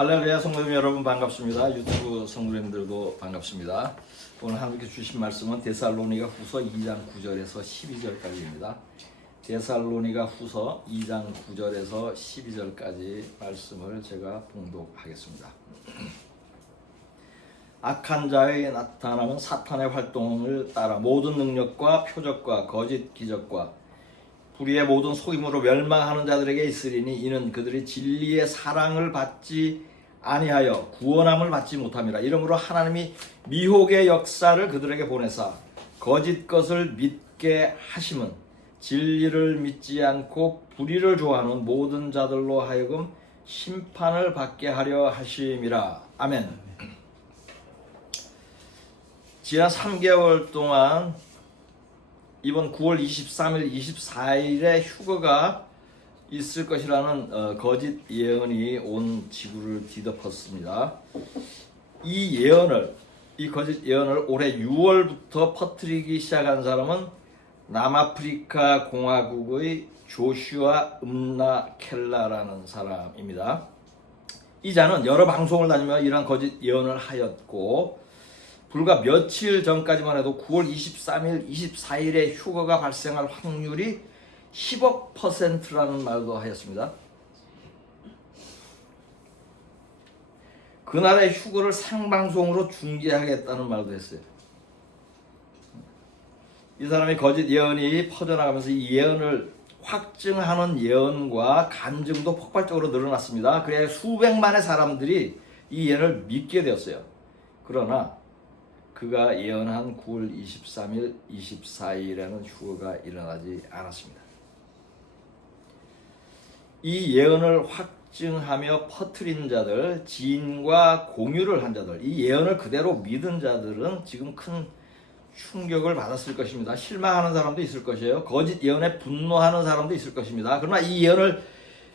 할렐루야. 성도님 여러분 반갑습니다. 유튜브 성도님들도 반갑습니다. 오늘 하나님께 주신 말씀은 데살로니가 후서 2장 9절에서 12절까지입니다. 데살로니가 후서 2장 9절에서 12절까지 말씀을 제가 봉독하겠습니다. 악한 자의 나타남은 사탄의 활동을 따라 모든 능력과 표적과 거짓 기적과 불의의 모든 속임으로 멸망하는 자들에게 있으리니 이는 그들이 진리의 사랑을 받지 아니하여 구원함을 받지 못함이라. 이러므로 하나님이 미혹의 역사를 그들에게 보내사 거짓 것을 믿게 하심은 진리를 믿지 않고 불의를 좋아하는 모든 자들로 하여금 심판을 받게 하려 하심이라. 아멘. 지난 3개월 동안 이번 9월 23일, 24일에 휴거가 있을 것이라는 거짓 예언이 온 지구를 뒤덮었습니다. 이 거짓 예언을 올해 6월부터 퍼뜨리기 시작한 사람은 남아프리카 공화국의 조슈아 음나켈라라는 사람입니다. 이 자는 여러 방송을 다니며 이러한 거짓 예언을 하였고, 불과 며칠 전까지만 해도 9월 23일, 24일에 휴거가 발생할 확률이 10억%라는 말도 하였습니다. 그날의 휴거를 생방송으로 중계하겠다는 말도 했어요. 이 사람의 거짓 예언이 퍼져나가면서 이 예언을 확증하는 예언과 간증도 폭발적으로 늘어났습니다. 그래야 수백만의 사람들이 이 예언을 믿게 되었어요. 그러나 그가 예언한 9월 23일, 24일에는 휴거가 일어나지 않았습니다. 이 예언을 확증하며 퍼뜨린 자들, 지인과 공유를 한 자들, 이 예언을 그대로 믿은 자들은 지금 큰 충격을 받았을 것입니다. 실망하는 사람도 있을 것이에요. 거짓 예언에 분노하는 사람도 있을 것입니다. 그러나 이 예언을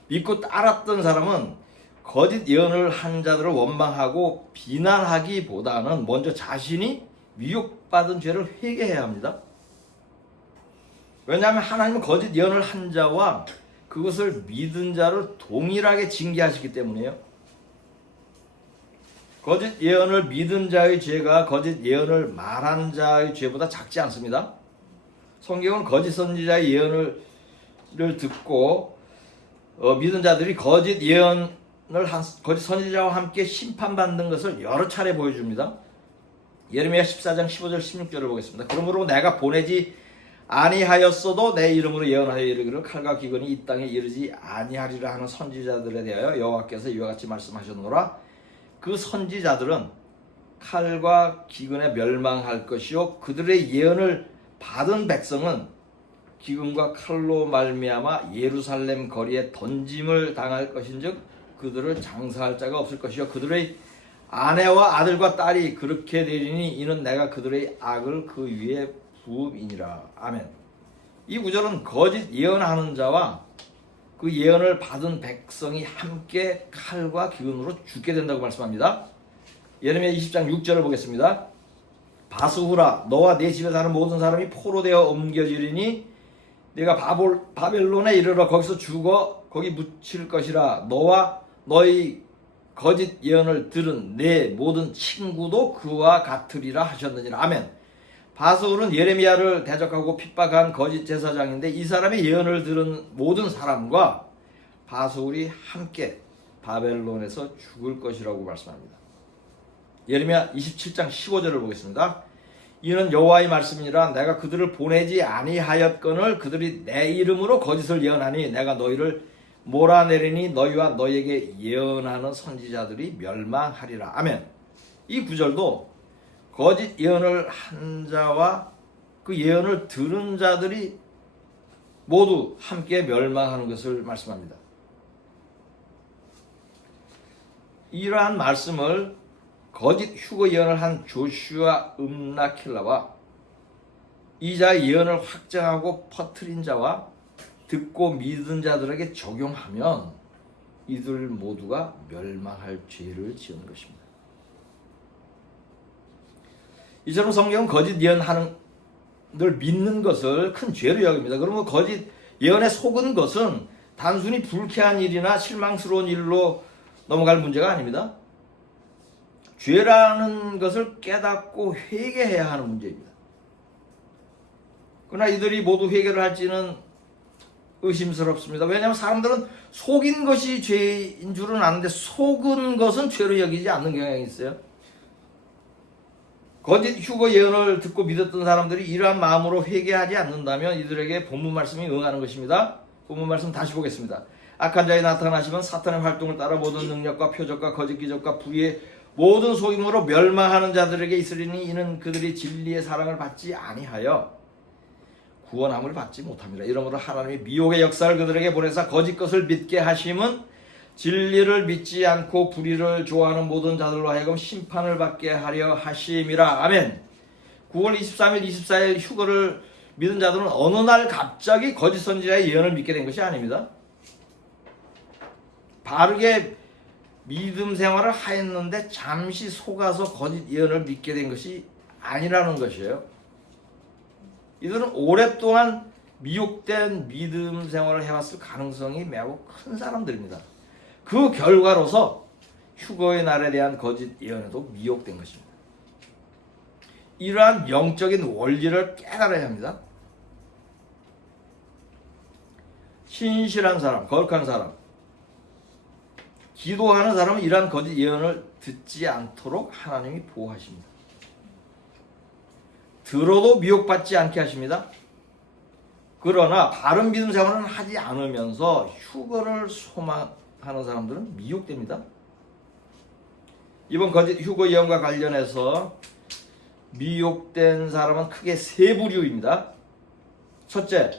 믿고 따랐던 사람은 거짓 예언을 한 자들을 원망하고 비난하기보다는 먼저 자신이 미혹받은 죄를 회개해야 합니다. 왜냐하면 하나님은 거짓 예언을 한 자와 그것을 믿은 자를 동일하게 징계하시기 때문이에요. 거짓 예언을 믿은 자의 죄가 거짓 예언을 말한 자의 죄보다 작지 않습니다. 성경은 거짓 선지자의 예언을 듣고 믿은 자들이 거짓 선지자와 함께 심판받는 것을 여러 차례 보여줍니다. 예레미야 14장 15절 16절을 보겠습니다. 그러므로 내가 보내지 아니하였어도 내 이름으로 예언하여 이르기를 칼과 기근이 이 땅에 이르지 아니하리라 하는 선지자들에 대하여 여호와께서 이와 같이 말씀하셨노라. 그 선지자들은 칼과 기근에 멸망할 것이요 그들의 예언을 받은 백성은 기근과 칼로 말미암아 예루살렘 거리에 던짐을 당할 것인즉 그들을 장사할 자가 없을 것이요 그들의 아내와 아들과 딸이 그렇게 되리니 이는 내가 그들의 악을 그 위에 부음이니라. 아멘. 이 구절은 거짓 예언하는 자와 그 예언을 받은 백성이 함께 칼과 기근으로 죽게 된다고 말씀합니다. 예레미야 20장 6절을 보겠습니다. 바스후라 너와 네 집에 사는 모든 사람이 포로되어 옮겨지리니 내가 바벨론에 이르러 거기서 죽어 거기 묻힐 것이라. 너와 너희 거짓 예언을 들은 내 모든 친구도 그와 같으리라 하셨느니라. 아멘. 바스울은 예레미야를 대적하고 핍박한 거짓 제사장인데 이 사람의 예언을 들은 모든 사람과 바스울이 함께 바벨론에서 죽을 것이라고 말씀합니다. 예레미야 27장 15절을 보겠습니다. 이는 여호와의 말씀이니라. 내가 그들을 보내지 아니하였거늘 그들이 내 이름으로 거짓을 예언하니 내가 너희를 몰아내리니 너희와 너희에게 예언하는 선지자들이 멸망하리라. 아멘. 이 구절도 거짓 예언을 한 자와 그 예언을 들은 자들이 모두 함께 멸망하는 것을 말씀합니다. 이러한 말씀을 거짓 휴거 예언을 한 조슈아 음나켈라와 이 자의 예언을 확정하고 퍼뜨린 자와 듣고 믿은 자들에게 적용하면 이들 모두가 멸망할 죄를 지은 것입니다. 이처럼 성경은 거짓 예언하는 늘 믿는 것을 큰 죄로 여깁니다. 그러면 거짓 예언에 속은 것은 단순히 불쾌한 일이나 실망스러운 일로 넘어갈 문제가 아닙니다. 죄라는 것을 깨닫고 회개해야 하는 문제입니다. 그러나 이들이 모두 회개를 할지는 의심스럽습니다. 왜냐하면 사람들은 속인 것이 죄인 줄은 아는데 속은 것은 죄로 여기지 않는 경향이 있어요. 거짓 휴거 예언을 듣고 믿었던 사람들이 이러한 마음으로 회개하지 않는다면 이들에게 본문 말씀이 응하는 것입니다. 본문 말씀 다시 보겠습니다. 악한 자에 나타나시면 사탄의 활동을 따라 모든 능력과 표적과 거짓 기적과 불의의 모든 속임으로 멸망하는 자들에게 있으리니 이는 그들이 진리의 사랑을 받지 아니하여 구원함을 받지 못합니다. 이러므로 하나님이 미혹의 역사를 그들에게 보내사 거짓 것을 믿게 하심은 진리를 믿지 않고 불의를 좋아하는 모든 자들로 하여금 심판을 받게 하려 하심이라. 아멘. 9월 23일, 24일 휴거를 믿은 자들은 어느 날 갑자기 거짓 선지자의 예언을 믿게 된 것이 아닙니다. 바르게 믿음 생활을 하였는데 잠시 속아서 거짓 예언을 믿게 된 것이 아니라는 것이에요. 이들은 오랫동안 미혹된 믿음 생활을 해왔을 가능성이 매우 큰 사람들입니다. 그 결과로서 휴거의 날에 대한 거짓 예언에도 미혹된 것입니다. 이러한 영적인 원리를 깨달아야 합니다. 신실한 사람, 거룩한 사람, 기도하는 사람은 이러한 거짓 예언을 듣지 않도록 하나님이 보호하십니다. 들어도 미혹받지 않게 하십니다. 그러나 바른 믿음 생활은 하지 않으면서 휴거를 소망하는 사람들은 미혹됩니다. 이번 거짓 휴거 예언과 관련해서 미혹된 사람은 크게 세 부류입니다. 첫째,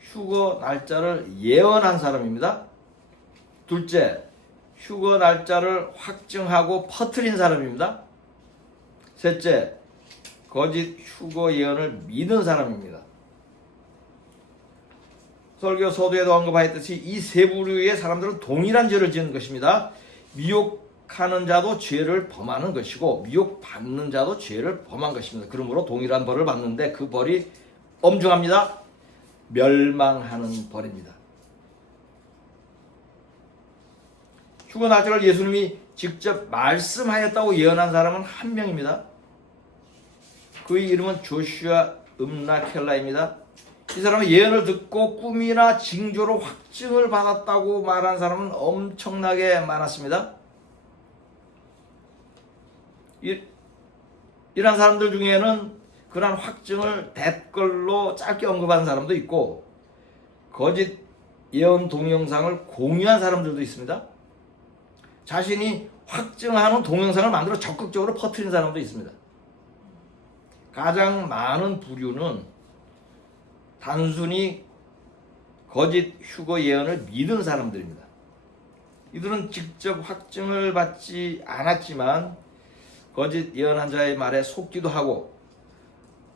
휴거 날짜를 예언한 사람입니다. 둘째, 휴거 날짜를 확증하고 퍼뜨린 사람입니다. 셋째, 거짓 휴거 예언을 믿은 사람입니다. 설교 서두에도 언급하였듯이 이 세 부류의 사람들은 동일한 죄를 지은 것입니다. 미혹하는 자도 죄를 범하는 것이고 미혹받는 자도 죄를 범한 것입니다. 그러므로 동일한 벌을 받는데 그 벌이 엄중합니다. 멸망하는 벌입니다. 휴거 날짜를 예수님이 직접 말씀하였다고 예언한 사람은 한 명입니다. 그의 이름은 조슈아 음라켈라입니다. 이 사람은 예언을 듣고 꿈이나 징조로 확증을 받았다고 말한 사람은 엄청나게 많았습니다. 이런 사람들 중에는 그러한 확증을 댓글로 짧게 언급한 사람도 있고 거짓 예언 동영상을 공유한 사람들도 있습니다. 자신이 확증하는 동영상을 만들어 적극적으로 퍼뜨린 사람도 있습니다. 가장 많은 부류는 단순히 거짓 휴거 예언을 믿은 사람들입니다. 이들은 직접 확증을 받지 않았지만 거짓 예언한 자의 말에 속기도 하고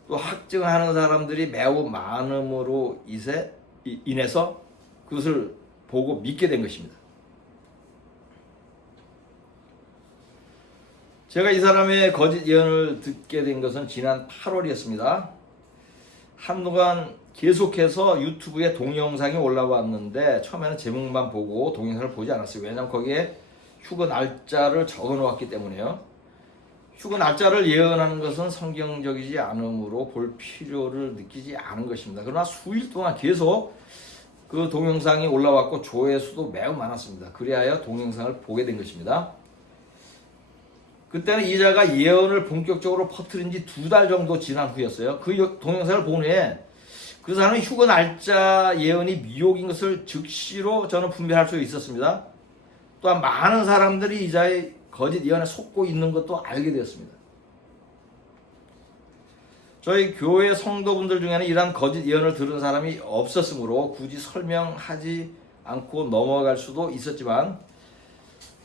또 확증하는 사람들이 매우 많음으로 인해서 그것을 보고 믿게 된 것입니다. 제가 이 사람의 거짓 예언을 듣게 된 것은 지난 8월이었습니다. 한동안 계속해서 유튜브에 동영상이 올라왔는데 처음에는 제목만 보고 동영상을 보지 않았어요. 왜냐하면 거기에 휴거 날짜를 적어 놓았기 때문에요. 휴거 날짜를 예언하는 것은 성경적이지 않으므로 볼 필요를 느끼지 않은 것입니다. 그러나 수일 동안 계속 그 동영상이 올라왔고 조회수도 매우 많았습니다. 그리하여 동영상을 보게 된 것입니다. 그때는 이자가 예언을 본격적으로 퍼뜨린 지 2달 정도 지난 후였어요. 그 동영상을 본 후에 그 사람의 휴거 날짜 예언이 미혹인 것을 즉시로 저는 분별할 수 있었습니다. 또한 많은 사람들이 이자의 거짓 예언에 속고 있는 것도 알게 되었습니다. 저희 교회 성도분들 중에는 이러한 거짓 예언을 들은 사람이 없었으므로 굳이 설명하지 않고 넘어갈 수도 있었지만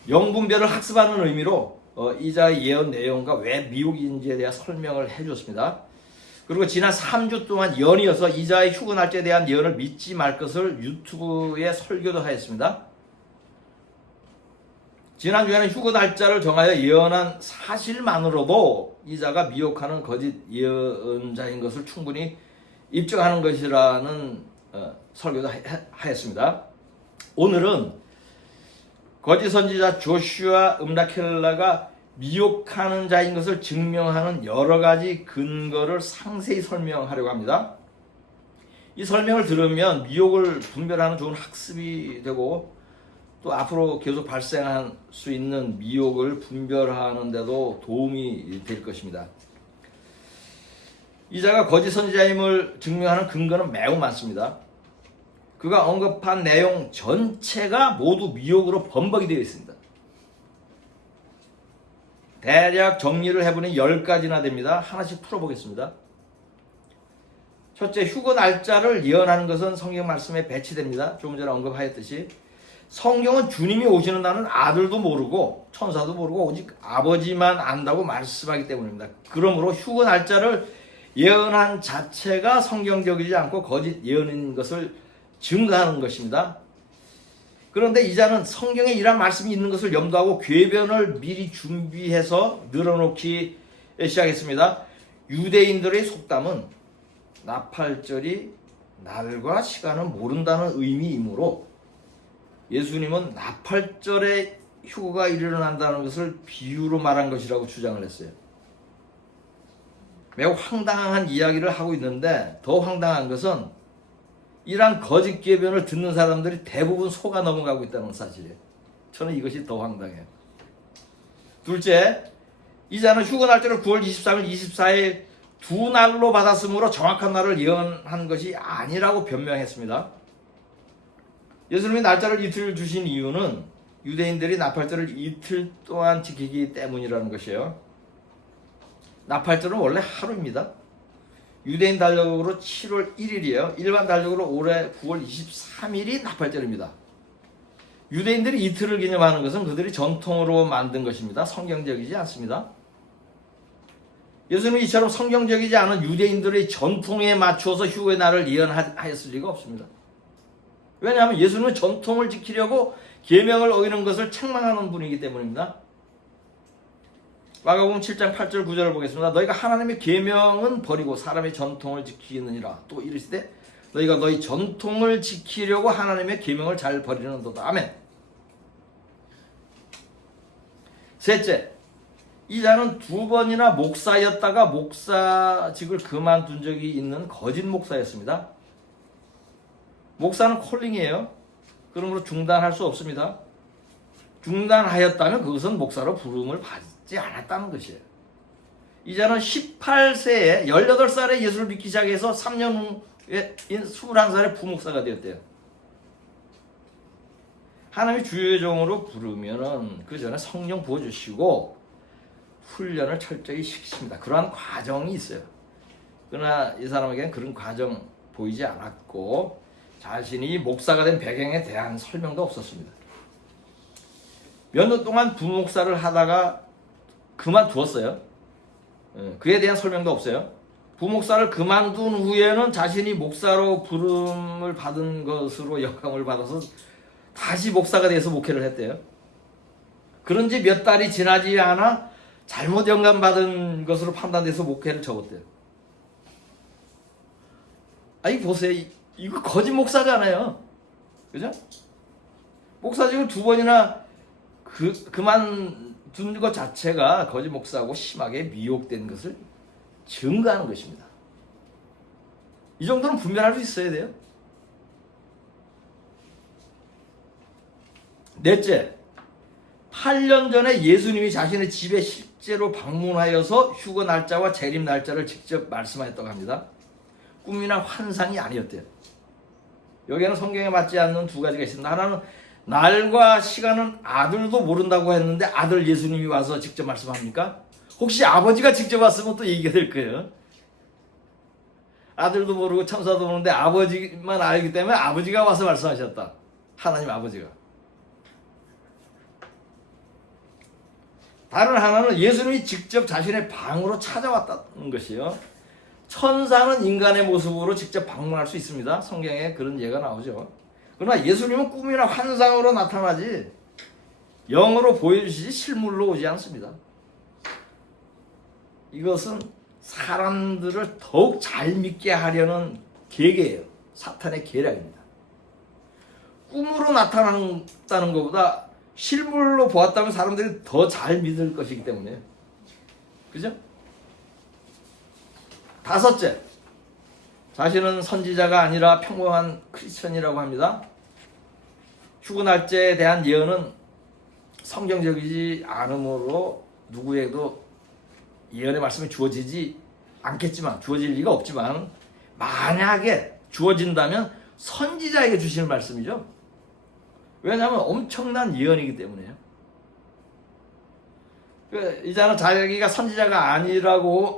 영분별을 학습하는 의미로 이자의 예언 내용과 왜 미혹인지에 대한 설명을 해줬습니다. 그리고 지난 3주 동안 연이어서 이자의 휴거 날짜에 대한 예언을 믿지 말 것을 유튜브에 설교도 하였습니다. 지난주에는 휴거 날짜를 정하여 예언한 사실만으로도 이자가 미혹하는 거짓 예언자인 것을 충분히 입증하는 것이라는 설교도 하였습니다. 오늘은 거짓 선지자 조슈아 음라켈라가 미혹하는 자인 것을 증명하는 여러 가지 근거를 상세히 설명하려고 합니다. 이 설명을 들으면 미혹을 분별하는 좋은 학습이 되고 또 앞으로 계속 발생할 수 있는 미혹을 분별하는 데도 도움이 될 것입니다. 이 자가 거짓 선지자임을 증명하는 근거는 매우 많습니다. 그가 언급한 내용 전체가 모두 미혹으로 범벅이 되어 있습니다. 대략 정리를 해보니 10가지나 됩니다. 하나씩 풀어보겠습니다. 첫째, 휴거 날짜를 예언하는 것은 성경 말씀에 배치됩니다. 조금 전에 언급하였듯이 성경은 주님이 오시는 날은 아들도 모르고 천사도 모르고 오직 아버지만 안다고 말씀하기 때문입니다. 그러므로 휴거 날짜를 예언한 자체가 성경적이지 않고 거짓 예언인 것을 증거하는 것입니다. 그런데 이 자는 성경에 이러한 말씀이 있는 것을 염두하고 궤변을 미리 준비해서 늘어놓기 시작했습니다. 유대인들의 속담은 나팔절이 날과 시간을 모른다는 의미이므로 예수님은 나팔절에 휴거가 일어난다는 것을 비유로 말한 것이라고 주장을 했어요. 매우 황당한 이야기를 하고 있는데 더 황당한 것은 이러한 거짓 궤변을 듣는 사람들이 대부분 속아 넘어가고 있다는 사실이에요. 저는 이것이 더 황당해요. 둘째, 이 자는 휴거 날짜를 9월 23일, 24일 두 날로 받았으므로 정확한 날을 예언한 것이 아니라고 변명했습니다. 예수님이 날짜를 이틀 주신 이유는 유대인들이 나팔절을 이틀 동안 지키기 때문이라는 것이에요. 나팔절은 원래 하루입니다. 유대인 달력으로 7월 1일이에요. 일반 달력으로 올해 9월 23일이 나팔절입니다. 유대인들이 이틀을 기념하는 것은 그들이 전통으로 만든 것입니다. 성경적이지 않습니다. 예수님이 이처럼 성경적이지 않은 유대인들의 전통에 맞춰서 휴거의 날을 예언하였을 리가 없습니다. 왜냐하면 예수님은 전통을 지키려고 계명을 어기는 것을 책망하는 분이기 때문입니다. 마가복음 7장 8절 9절을 보겠습니다. 너희가 하나님의 계명은 버리고 사람의 전통을 지키느니라. 또 이르시되 너희가 너희 전통을 지키려고 하나님의 계명을 잘 버리는도다. 아멘. 셋째, 이 자는 2번이나 목사였다가 목사직을 그만둔 적이 있는 거짓 목사였습니다. 목사는 콜링이에요. 그러므로 중단할 수 없습니다. 중단하였다면 그것은 목사로 부름을 받지 않았다는 것이에요. 이 자는 18세에 18살에 예수를 믿기 시작해서 3년 후에 21살에 부목사가 되었대요. 하나님이 주의 종으로 부르면은 그 전에 성령 부어주시고 훈련을 철저히 시키십니다. 그러한 과정이 있어요. 그러나 이 사람에게는 그런 과정 보이지 않았고 자신이 목사가 된 배경에 대한 설명도 없었습니다. 몇 년 동안 부목사를 하다가 그만두었어요. 그에 대한 설명도 없어요. 부목사를 그만둔 후에는 자신이 목사로 부름을 받은 것으로 영감을 받아서 다시 목사가 돼서 목회를 했대요. 그런지 몇 달이 지나지 않아 잘못 영감받은 것으로 판단돼서 목회를 접었대요. 아니 보세요. 이거 거짓 목사잖아요. 그죠? 목사직을 2번이나 그만둔 것 자체가 거짓 목사하고 심하게 미혹된 것을 증거하는 것입니다. 이 정도는 분별할 수 있어야 돼요. 넷째, 8년 전에 예수님이 자신의 집에 실제로 방문하여서 휴거 날짜와 재림 날짜를 직접 말씀하였다고 합니다. 꿈이나 환상이 아니었대요. 여기에는 성경에 맞지 않는 2가지가 있습니다. 하나는 날과 시간은 아들도 모른다고 했는데 아들 예수님이 와서 직접 말씀합니까? 혹시 아버지가 직접 왔으면 또 얘기가 될 거예요. 아들도 모르고 천사도 모르는데 아버지만 알기 때문에 아버지가 와서 말씀하셨다. 하나님 아버지가. 다른 하나는 예수님이 직접 자신의 방으로 찾아왔다는 것이요. 천사는 인간의 모습으로 직접 방문할 수 있습니다. 성경에 그런 예가 나오죠. 그러나 예수님은 꿈이나 환상으로 나타나지 영으로 보여주시지 실물로 오지 않습니다. 이것은 사람들을 더욱 잘 믿게 하려는 계계예요. 사탄의 계략입니다. 꿈으로 나타난다는 것보다 실물로 보았다면 사람들이 더 잘 믿을 것이기 때문에. 그죠? 다섯째, 자신은 선지자가 아니라 평범한 크리스천이라고 합니다. 휴거 날짜에 대한 예언은 성경적이지 않으므로 누구에도 예언의 말씀이 주어지지 않겠지만, 주어질 리가 없지만, 만약에 주어진다면 선지자에게 주시는 말씀이죠. 왜냐하면 엄청난 예언이기 때문에요. 이자는 자기가 선지자가 아니라고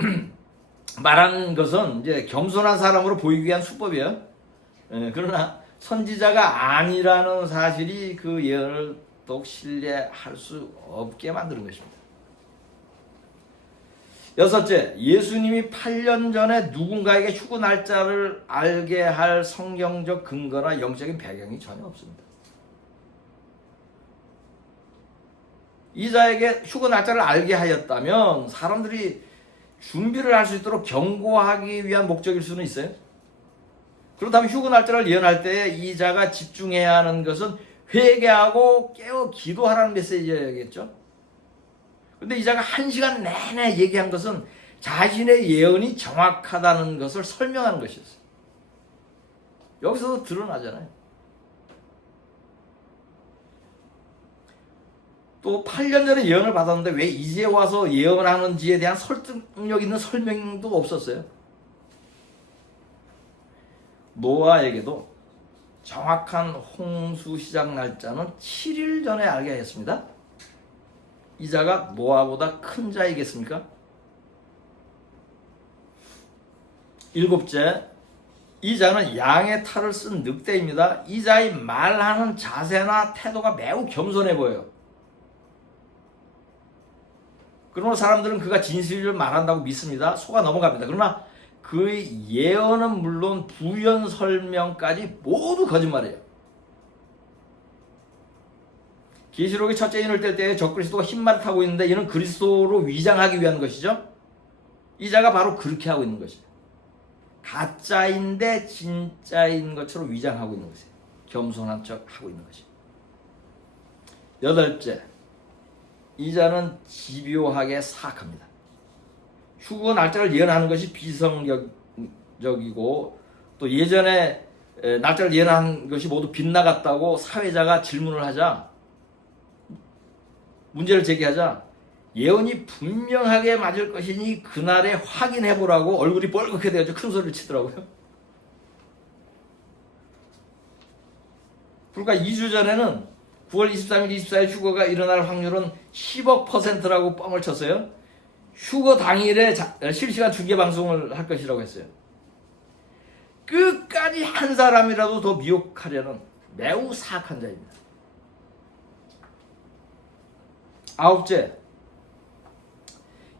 말한 것은 이제 겸손한 사람으로 보이기 위한 수법이에요. 그러나 선지자가 아니라는 사실이 그 예언을 더욱 신뢰할 수 없게 만드는 것입니다. 여섯째, 예수님이 8년 전에 누군가에게 휴거 날짜를 알게 할 성경적 근거나 영적인 배경이 전혀 없습니다. 이자에게 휴거 날짜를 알게 하였다면 사람들이 준비를 할 수 있도록 경고하기 위한 목적일 수는 있어요. 그렇다면 휴거 날짜를 예언할 때 이자가 집중해야 하는 것은 회개하고 깨어 기도하라는 메시지였겠죠. 근데 이자가 1시간 내내 얘기한 것은 자신의 예언이 정확하다는 것을 설명하는 것이었어요. 여기서도 드러나잖아요. 또 8년 전에 예언을 받았는데 왜 이제 와서 예언하는지에 대한 설득력 있는 설명도 없었어요. 노아에게도 정확한 홍수 시작 날짜는 7일 전에 알게 하였습니다. 이 자가 노아보다 큰 자이겠습니까? 일곱째, 이 자는 양의 탈을 쓴 늑대입니다. 이 자의 말하는 자세나 태도가 매우 겸손해 보여요. 그러나 사람들은 그가 진실을 말한다고 믿습니다. 속아 넘어갑니다. 그러나 그의 예언은 물론 부연 설명까지 모두 거짓말이에요. 계시록의 첫째 인을 뗄 때에 적그리스도가 흰말을 타고 있는데 이는 그리스도로 위장하기 위한 것이죠. 이 자가 바로 그렇게 하고 있는 것이에요. 가짜인데 진짜인 것처럼 위장하고 있는 것이에요. 겸손한 척 하고 있는 것이에요. 여덟째, 이 자는 집요하게 사악합니다. 휴거 날짜를 예언하는 것이 비성적이고 또 예전에 날짜를 예언한 것이 모두 빗나갔다고 사회자가 질문을 하자, 문제를 제기하자, 예언이 분명하게 맞을 것이니 그날에 확인해보라고 얼굴이 뻘겋게 돼가지고 큰 소리를 치더라고요. 불과 2주 전에는 9월 23일, 24일 휴거가 일어날 확률은 10억%라고 뻥을 쳤어요. 휴거 당일에 실시간 중계 방송을 할 것이라고 했어요. 끝까지 한 사람이라도 더 미혹하려는 매우 사악한 자입니다. 아홉째,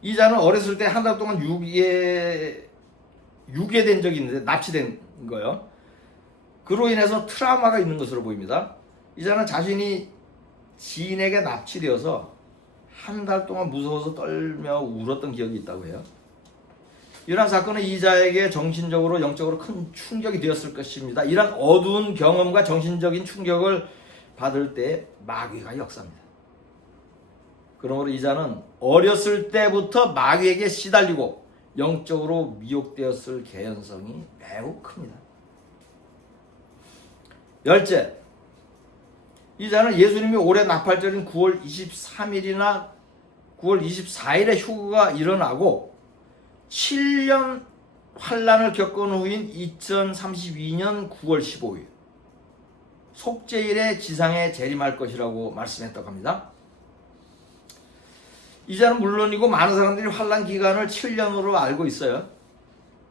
이 자는 어렸을 때 한 달 동안 유괴된 적이 있는데 납치된 거예요. 그로 인해서 트라우마가 있는 것으로 보입니다. 이 자는 자신이 지인에게 납치되어서 한 달 동안 무서워서 떨며 울었던 기억이 있다고 해요. 이러한 사건은 이 자에게 정신적으로 영적으로 큰 충격이 되었을 것입니다. 이러한 어두운 경험과 정신적인 충격을 받을 때 마귀가 역사합니다. 그러므로 이 자는 어렸을 때부터 마귀에게 시달리고 영적으로 미혹되었을 개연성이 매우 큽니다. 열째, 이 자는 예수님이 올해 나팔절인 9월 23일이나 9월 24일에 휴거가 일어나고 7년 환란을 겪은 후인 2032년 9월 15일 속죄일에 지상에 재림할 것이라고 말씀했다고 합니다. 이 자는 물론이고 많은 사람들이 환란 기간을 7년으로 알고 있어요.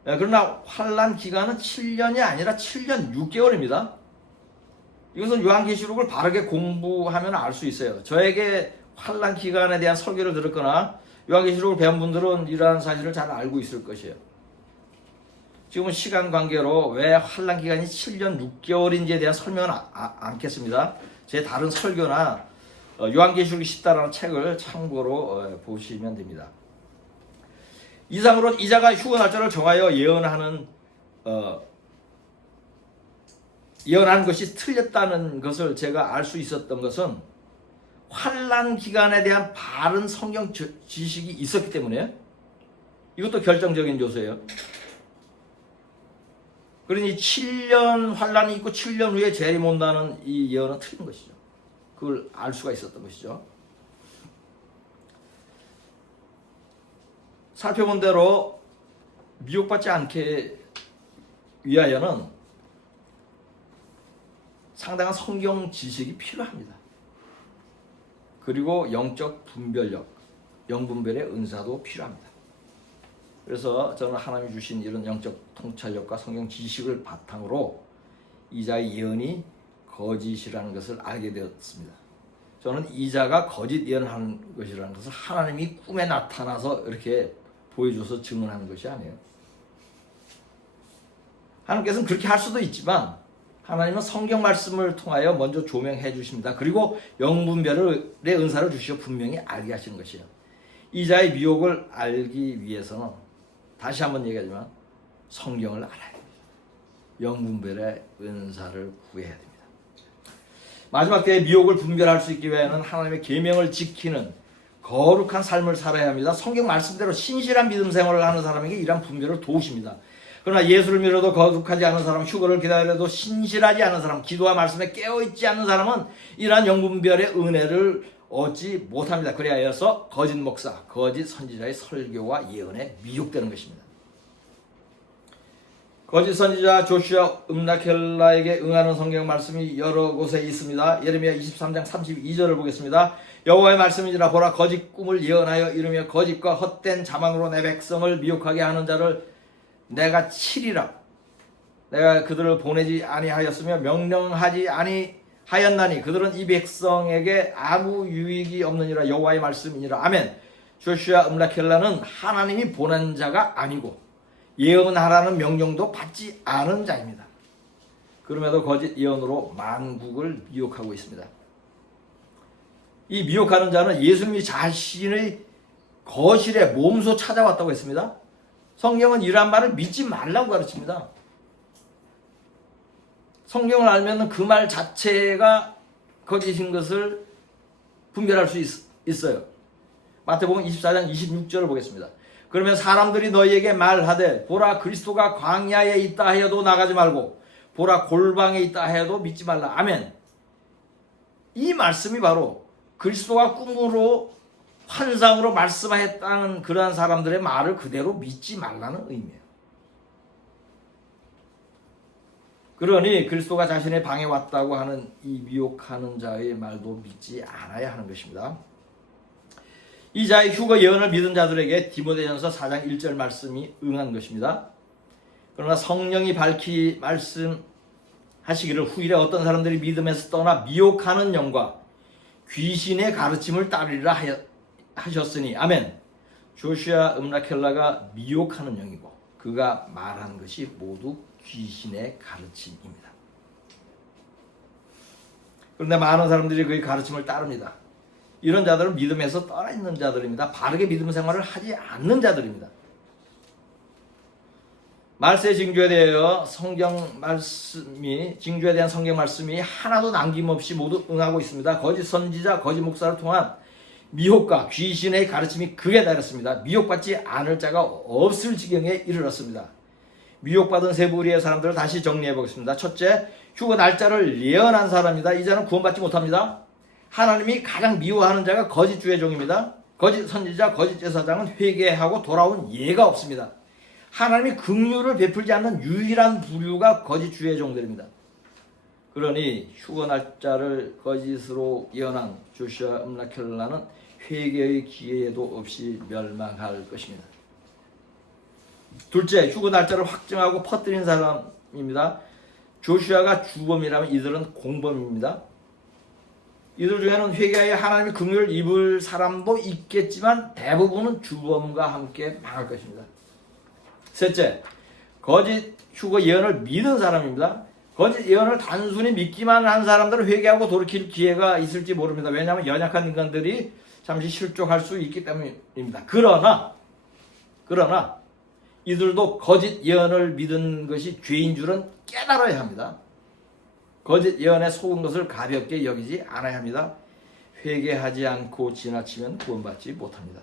그러나 환란 기간은 7년이 아니라 7년 6개월입니다. 이것은 요한계시록을 바르게 공부하면 알 수 있어요. 저에게 환란 기간에 대한 설교를 들었거나 요한계시록을 배운 분들은 이러한 사실을 잘 알고 있을 것이에요. 지금은 시간 관계로 왜 환란 기간이 7년 6개월인지에 대한 설명은 않겠습니다. 제 다른 설교나 요한계시록이 쉽다라는 책을 참고로 보시면 됩니다. 이상으로 이자가 휴거 날짜를 정하여 예언하는 것이 틀렸다는 것을 제가 알 수 있었던 것은 환난 기간에 대한 바른 성경 지식이 있었기 때문에 이것도 결정적인 요소예요. 그러니 7년 환난이 있고 7년 후에 재림 온다는 이 예언은 틀린 것이죠. 그걸 알 수가 있었던 것이죠. 살펴본 대로 미혹받지 않게 위하여는 상당한 성경 지식이 필요합니다. 그리고 영적 분별력, 영분별의 은사도 필요합니다. 그래서 저는 하나님이 주신 이런 영적 통찰력과 성경 지식을 바탕으로 이자의 예언이 거짓이라는 것을 알게 되었습니다. 저는 이자가 거짓 예언하는 것이라는 것을 하나님이 꿈에 나타나서 이렇게 보여줘서 증언하는 것이 아니에요. 하나님께서는 그렇게 할 수도 있지만 하나님은 성경 말씀을 통하여 먼저 조명해 주십니다. 그리고 영분별의 은사를 주시어 분명히 알게 하시는 것이에요. 이자의 미혹을 알기 위해서는 다시 한번 얘기하지만 성경을 알아야 됩니다. 영분별의 은사를 구해야 됩니다. 마지막 때에 미혹을 분별할 수 있기 위해서는 하나님의 계명을 지키는 거룩한 삶을 살아야 합니다. 성경 말씀대로 신실한 믿음 생활을 하는 사람에게 이러한 분별을 도우십니다. 그러나 예수를 믿어도 거룩하지 않은 사람, 휴거를 기다려도 신실하지 않은 사람, 기도와 말씀에 깨어있지 않는 사람은 이러한 영분별의 은혜를 얻지 못합니다. 그래야여서 거짓 목사, 거짓 선지자의 설교와 예언에 미혹되는 것입니다. 거짓 선지자 조슈아 음라켈라에게 응하는 성경 말씀이 여러 곳에 있습니다. 예레미야 23장 32절을 보겠습니다. 여호와의 말씀이니라 보라 거짓 꿈을 예언하여 이르며 거짓과 헛된 자망으로 내 백성을 미혹하게 하는 자를 내가 치리라. 내가 그들을 보내지 아니하였으며 명령하지 아니하였나니 그들은 이 백성에게 아무 유익이 없느니라. 여호와의 말씀이니라. 아멘. 조슈아 음라켈라는 하나님이 보낸 자가 아니고 예언하라는 명령도 받지 않은 자입니다. 그럼에도 거짓 예언으로 만국을 미혹하고 있습니다. 이 미혹하는 자는 예수님이 자신의 거실에 몸소 찾아왔다고 했습니다. 성경은 이러한 말을 믿지 말라고 가르칩니다. 성경을 알면 그 말 자체가 거짓인 것을 분별할 수 있어요. 마태복음 24장 26절을 보겠습니다. 그러면 사람들이 너희에게 말하되 보라 그리스도가 광야에 있다 하여도 나가지 말고 보라 골방에 있다 하여도 믿지 말라. 아멘. 이 말씀이 바로 그리스도가 꿈으로 환상으로 말씀하였다는 그러한 사람들의 말을 그대로 믿지 말라는 의미예요. 그러니 그리스도가 자신의 방에 왔다고 하는 이 미혹하는 자의 말도 믿지 않아야 하는 것입니다. 이 자의 휴거 예언을 믿은 자들에게 디모데전서 4장 1절 말씀이 응한 것입니다. 그러나 성령이 밝히 말씀하시기를 후일에 어떤 사람들이 믿음에서 떠나 미혹하는 영과 귀신의 가르침을 따르리라 하셨으니 아멘. 조슈아 음라켈라가 미혹하는 영이고 그가 말하는 것이 모두 귀신의 가르침입니다. 그런데 많은 사람들이 그의 가르침을 따릅니다. 이런 자들은 믿음에서 떠나 있는 자들입니다. 바르게 믿음 생활을 하지 않는 자들입니다. 말세에 징조에 대하여 징조에 대한 성경 말씀이 하나도 남김없이 모두 응하고 있습니다. 거짓 선지자, 거짓 목사를 통한 미혹과 귀신의 가르침이 극에 달했습니다. 미혹받지 않을 자가 없을 지경에 이르렀습니다. 미혹받은 세 부류의 사람들을 다시 정리해 보겠습니다. 첫째, 휴거 날짜를 예언한 사람입니다. 이 자는 구원받지 못합니다. 하나님이 가장 미워하는 자가 거짓 주의 종입니다. 거짓 선지자, 거짓 제사장은 회개하고 돌아온 예가 없습니다. 하나님이 긍휼을 베풀지 않는 유일한 부류가 거짓 주의 종들입니다. 그러니 휴거 날짜를 거짓으로 예언한 조슈아 음라켈라는 회개의 기회도 없이 멸망할 것입니다. 둘째, 휴거 날짜를 확증하고 퍼뜨린 사람입니다. 조슈아가 주범이라면 이들은 공범입니다. 이들 중에는 회개하여 하나님의 긍휼을 입을 사람도 있겠지만 대부분은 주범과 함께 망할 것입니다. 셋째, 거짓 휴거 예언을 믿은 사람입니다. 거짓 예언을 단순히 믿기만 한 사람들은 회개하고 돌이킬 기회가 있을지 모릅니다. 왜냐하면 연약한 인간들이 잠시 실족할 수 있기 때문입니다. 그러나 이들도 거짓 예언을 믿은 것이 죄인 줄은 깨달아야 합니다. 거짓 예언에 속은 것을 가볍게 여기지 않아야 합니다. 회개하지 않고 지나치면 구원받지 못합니다.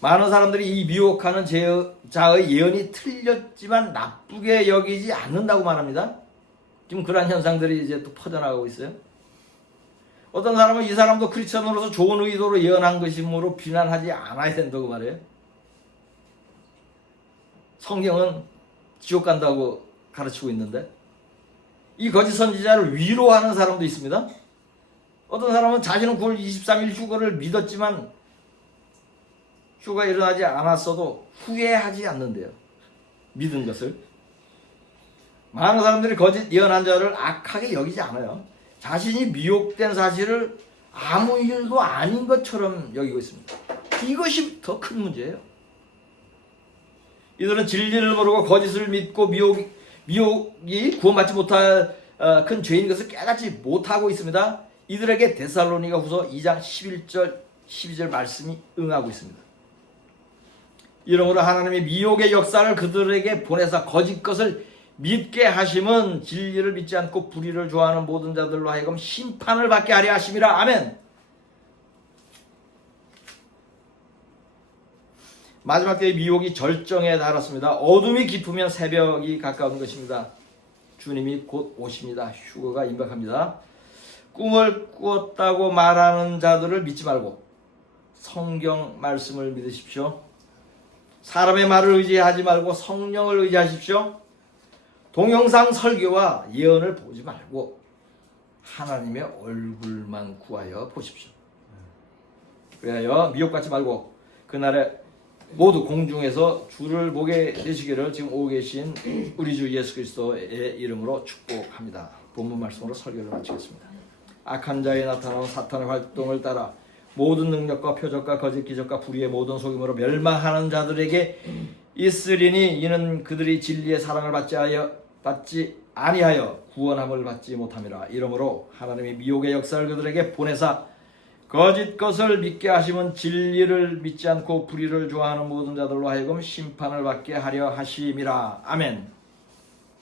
많은 사람들이 이 미혹하는 자의 예언이 틀렸지만 나쁘게 여기지 않는다고 말합니다. 지금 그러한 현상들이 이제 또 퍼져나가고 있어요. 어떤 사람은 이 사람도 크리스천으로서 좋은 의도로 예언한 것이므로 비난하지 않아야 된다고 말해요. 성경은 지옥 간다고 가르치고 있는데 이 거짓 선지자를 위로하는 사람도 있습니다. 어떤 사람은 자신은 9월 23일 휴거를 믿었지만 휴가 일어나지 않았어도 후회하지 않는데요. 믿은 것을. 많은 사람들이 거짓 예언한 자를 악하게 여기지 않아요. 자신이 미혹된 사실을 아무 일도 아닌 것처럼 여기고 있습니다. 이것이 더 큰 문제예요. 이들은 진리를 모르고 거짓을 믿고 미혹이 구원받지 못할 큰 죄인 것을 깨닫지 못하고 있습니다. 이들에게 데살로니가 후서 2장 11절 12절 말씀이 응하고 있습니다. 이러므로 하나님이 미혹의 역사를 그들에게 보내사 거짓 것을 믿게 하심은 진리를 믿지 않고 불의를 좋아하는 모든 자들로 하여금 심판을 받게 하려 하심이라. 아멘. 마지막 때의 미혹이 절정에 달았습니다. 어둠이 깊으면 새벽이 가까운 것입니다. 주님이 곧 오십니다. 휴거가 임박합니다. 꿈을 꾸었다고 말하는 자들을 믿지 말고 성경 말씀을 믿으십시오. 사람의 말을 의지하지 말고 성령을 의지하십시오. 동영상 설교와 예언을 보지 말고 하나님의 얼굴만 구하여 보십시오. 그래야 미혹받지 말고 그날에 모두 공중에서 주를 보게 되시기를 지금 오고 계신 우리 주 예수 그리스도의 이름으로 축복합니다. 본문 말씀으로 설교를 마치겠습니다. 악한 자에 나타나는 사탄의 활동을 따라 모든 능력과 표적과 거짓 기적과 불의의 모든 속임으로 멸망하는 자들에게 있으리니 이는 그들이 진리의 사랑을 받지 아니하여 구원함을 받지 못함이라. 이러므로 하나님이 미혹의 역사를 그들에게 보내사 거짓 것을 믿게 하심은 진리를 믿지 않고 불의를 좋아하는 모든 자들로 하여금 심판을 받게 하려 하심이라. 아멘.